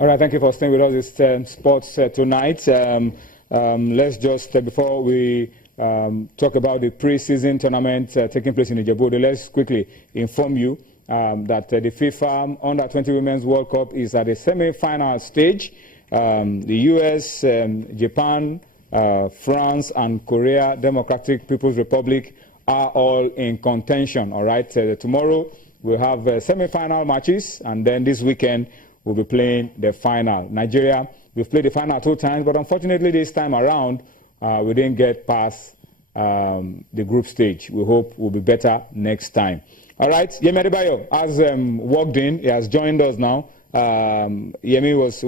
All right, thank you for staying with us. It's sports tonight. Let's just, before we talk about the pre-season tournament taking place in Ijebu, let's quickly inform you that the FIFA Under-20 Women's World Cup is at the semi-final stage. The US, Japan, France, and Korea Democratic People's Republic are all in contention. All right, tomorrow we'll have semi-final matches, and then this weekend we'll be playing the final. Nigeria, we've played the final 2 times, but unfortunately this time around we didn't get past the group stage. We hope we'll be better next time. All right, Yemi Adebayo has walked in. He has joined us now. Yemi was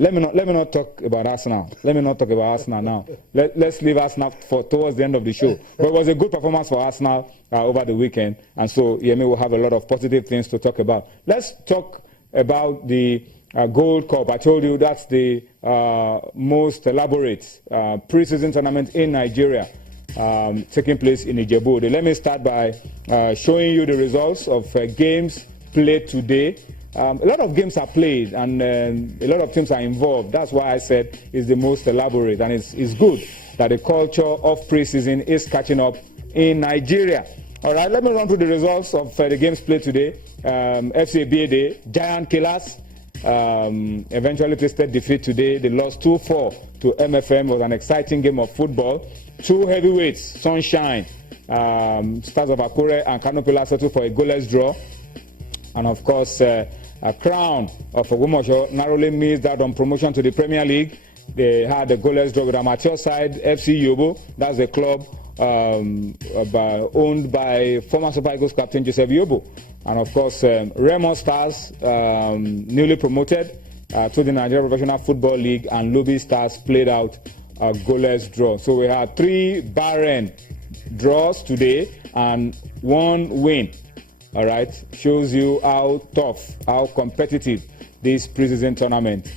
let me not talk about Arsenal. Let me not talk about Arsenal now. Let's leave Arsenal for towards the end of the show. But it was a good performance for Arsenal over the weekend, and so Yemi will have a lot of positive things to talk about. Let's talk about the Gold Cup. I told you that's the most elaborate pre-season tournament in Nigeria, taking place in Ijebu. Let me start by showing you the results of games played today. A lot of games are played, and a lot of teams are involved. That's why I said it's the most elaborate, and it's good that the culture of pre-season is catching up in Nigeria. All right, let me run through the results of the games played today. FC Bede, Giant Killers, eventually tasted defeat today. They lost 2-4 to MFM. It was an exciting game of football. 2 heavyweights, Sunshine, Stars of Akure, and Canopilla settled for a goalless draw. And of course, a Crown of Ogumosho narrowly missed out on promotion to the Premier League. They had a goalless draw with amateur side FC Yobo. That's the club owned by former Super Eagles captain Joseph Yobo. And of course, Remo Stars, newly promoted to the Nigeria Professional Football League, and Lobby Stars played out a goalless draw. So we had 3 barren draws today and 1 win. All right, shows you how tough, how competitive this pre-season tournament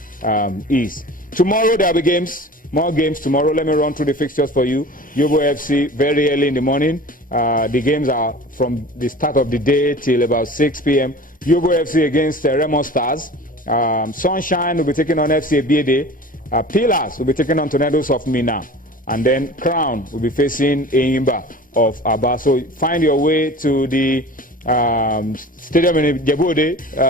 is. Tomorrow there will be games, more games tomorrow. Let me run through the fixtures for you. Yobo FC very early in the morning. The games are from the start of the day till about 6 p.m. Yobo FC against Remo Stars. Sunshine will be taking on FC Bede. Pillars will be taking on Tornadoes of Mina. And then Crown will be facing Enyimba of Aba. So find your way to the stadium in Ijebu,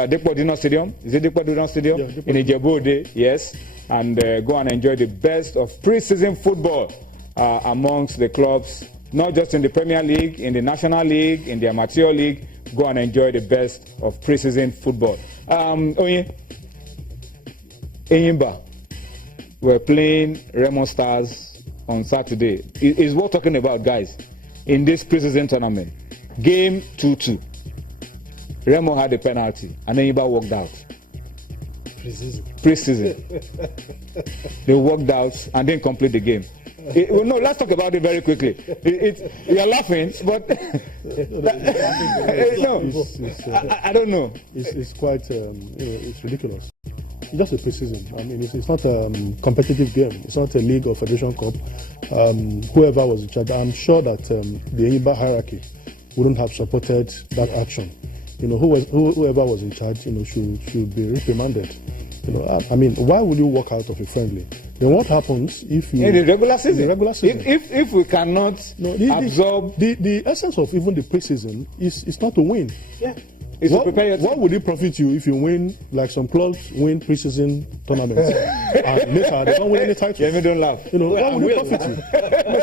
Dekpo Dino Stadium. Is it Dekpo Dino Stadium? Yeah, in Ijebu, yes. And go and enjoy the best of pre-season football amongst the clubs, not just in the Premier League, in the National League, in the Amateur League. Go and enjoy the best of pre-season football. Enyimba, we're playing Remo Stars on Saturday. Is what we're talking about, guys, in this pre-season tournament. Game 2-2. Remo had a penalty, and Enyimba walked out. Pre-season. They walked out and didn't complete the game. No, let's talk about it very quickly. You're laughing, but I don't know. It's quite, it's ridiculous. It's just a pre-season. I mean, it's not a competitive game. It's not a league or federation cup. Whoever was in charge, I'm sure that the Enyimba hierarchy wouldn't have supported that action. You know, whoever was in charge, you know, should be reprimanded. You know, I mean, why would you walk out of a friendly? Then what happens if you in the regular season? In the regular season. If we cannot absorb the essence of even the pre-season is not to win. Yeah. What would it profit you if you win, like some clubs win pre-season tournaments and later they don't win any titles? Yeah, don't laugh. You know, what would it profit you?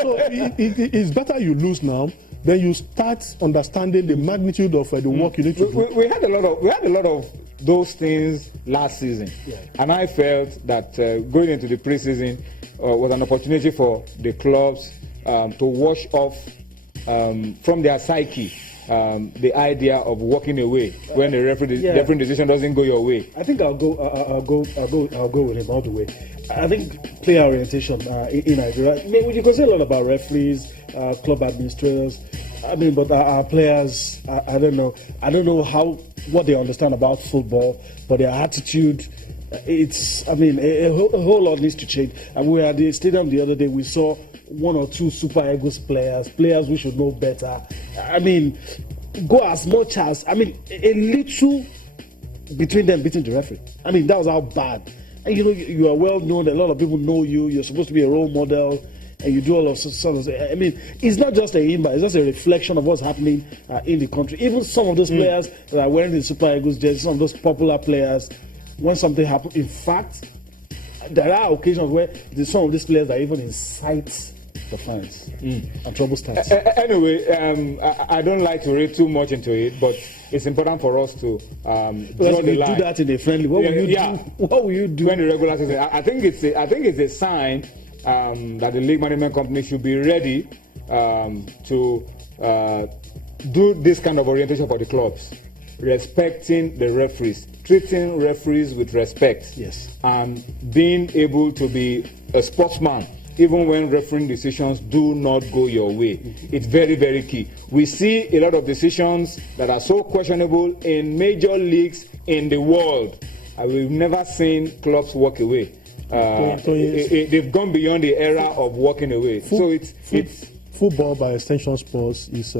So it's better you lose now. Then you start understanding the magnitude of the work you need to do. We had a lot of those things last season, and I felt that going into the preseason was an opportunity for the clubs to wash off from their psyche the idea of walking away when the referee decision doesn't go your way. I think I'll go with him all the way. I think player orientation in Nigeria. I mean, you can say a lot about referees, club administrators. I mean, but our players, I don't know what they understand about football, but their attitude, it's, I mean, a whole lot needs to change. And we were at the stadium the other day, we saw 1 or 2 Super Eagles players we should know better. I mean, go as much as, I mean, a little between them beating the referee. I mean, that was how bad. And you are well known. A lot of people know you. You're supposed to be a role model, and you do all of sort of. I mean, it's not just a Imba. It's just a reflection of what's happening in the country. Even some of those players that are wearing the Super Eagles jersey, some of those popular players, when something happens, in fact, there are occasions where some of these players that even incite the fans and trouble starts. Anyway, I don't like to read too much into it, but it's important for us to draw the line. Do that in a friendly. What will you do? What will you do when the regular season? I think it's a sign that the league management company should be ready to do this kind of orientation for the clubs, respecting the referees, treating referees with respect, yes, and being able to be a sportsman even when refereeing decisions do not go your way. It's very, very key. We see a lot of decisions that are so questionable in major leagues in the world. We've never seen clubs walk away. They've gone beyond the era of walking away. So it's football, by extension, sports is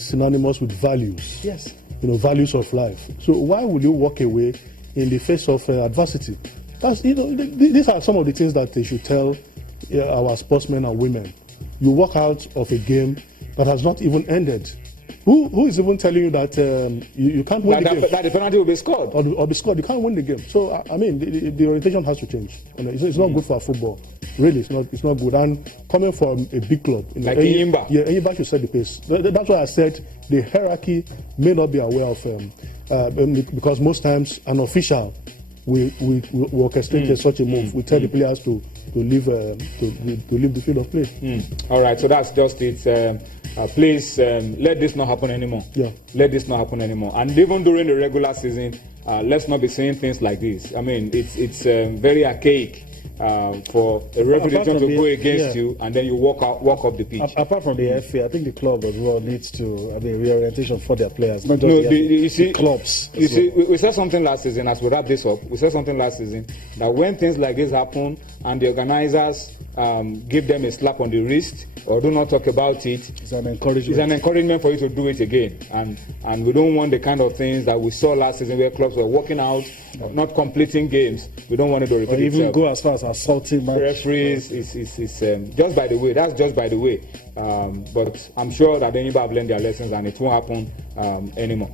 synonymous with values. Yes, values of life. So why would you walk away in the face of adversity? These are some of the things that they should tell our sportsmen and women. You walk out of a game that has not even ended. Who is even telling you that you can't win the game? That the penalty will be scored. Or be scored. You can't win the game. So, I mean, the orientation has to change. It's not good for football. Really, it's not good. And coming from a big club. Like Enyimba. Yeah, Enyimba should set the pace. That's why I said the hierarchy may not be aware of, because most times an official we orchestrate such a move. We tell the players to leave the field of play. All right, so that's just it. Please let this not happen anymore. Yeah. Let this not happen anymore. And even during the regular season, let's not be saying things like this. I mean, it's very archaic for a referee to go against you and then you walk up the pitch. Apart from the FA, I think the club as well needs to reorientation for their players, not just the clubs. You see, we said something last season as we wrap this up. We said something last season that when things like this happen and the organizers give them a slap on the wrist or do not talk about it, it's an encouragement. It's an encouragement for you to do it again. And we don't want the kind of things that we saw last season where clubs were walking out, not completing games. We don't want it to repeat itself. Or even itself. go as far as assaulting referees. Is just by the way. That's just by the way. But I'm sure that anybody have learned their lessons and it won't happen anymore.